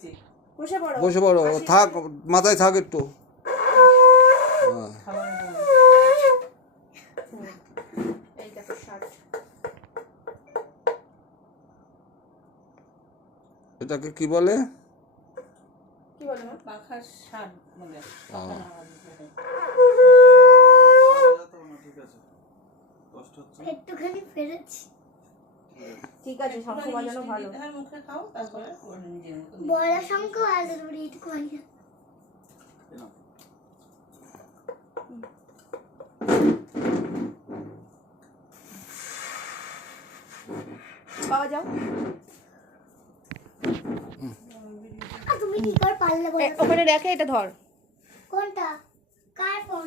নিচে বসে পড়ো, থাক মাথায় থাক একটু। এটাকে কি বলে? পাখার শার্ট বলে। একটুখানি ফেলেছি। ঠিক আছে, শঙ্খ বাজানো ভালো। মুখে খাও, তারপরে নিজের মতো বড় শঙ্খ বাজানো একটুখানি। বাবা যাও। তুমি কি করে পারলে বলো? ওখানে রেখে এটা ধর। কোনটা? কার ফোন?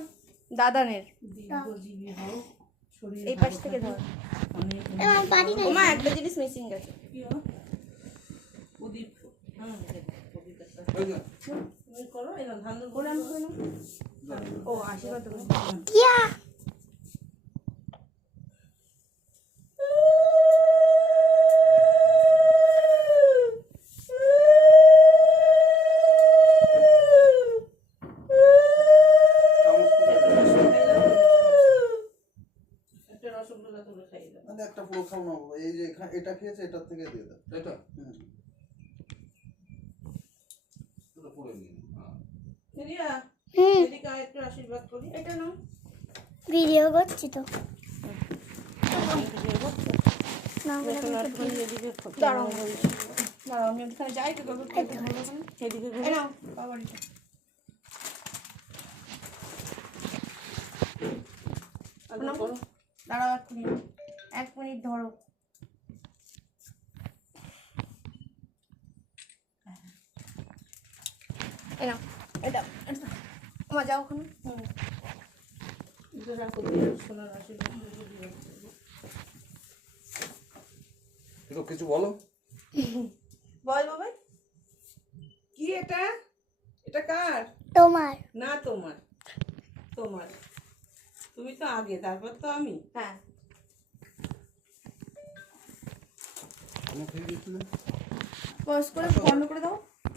দাদানের। দীর্ঘজীবী হও, শরীর এই পাশ থেকে ধর। আমার পারি না। ওমা একটা জিনিস মিসিং গেছে। কি হলো? প্রদীপ। হ্যাঁ, প্রদীপ একটা। তুমি করো, এই না ধান ওরা আমি করে নাও। ও আশীর্বাদ দেবো। কিয়া একটা পুরো খাও না, এই যে এটা খেয়েছে, এটার থেকে দিয়ে দাও। এটা পুরো পুরো নিয়ে এদিকে একটু আশীর্বাদ করি। এটা নাও। ভিডিও করছি তো। দাঁড়াও দাঁড়াও, আমি ওখানে যাই তো বাবু খেতে হবে ওখানে। সেদিকে এই নাও বাবার এটা। করো। দাঁড়াও এক মিনিট ধরো। এই নাও এটা আমার যাও ওখানে। সোনার আশীর্বাদ কিছু বলো। বল বাবা। কি এটা? এটা কার? তোমার। না তোমার, তোমার। তুমি তো আগে, তারপর তো আমি। হ্যাঁ খেয়ে দিয়েছিলে? বয়স করে বন্ধ করে দাও।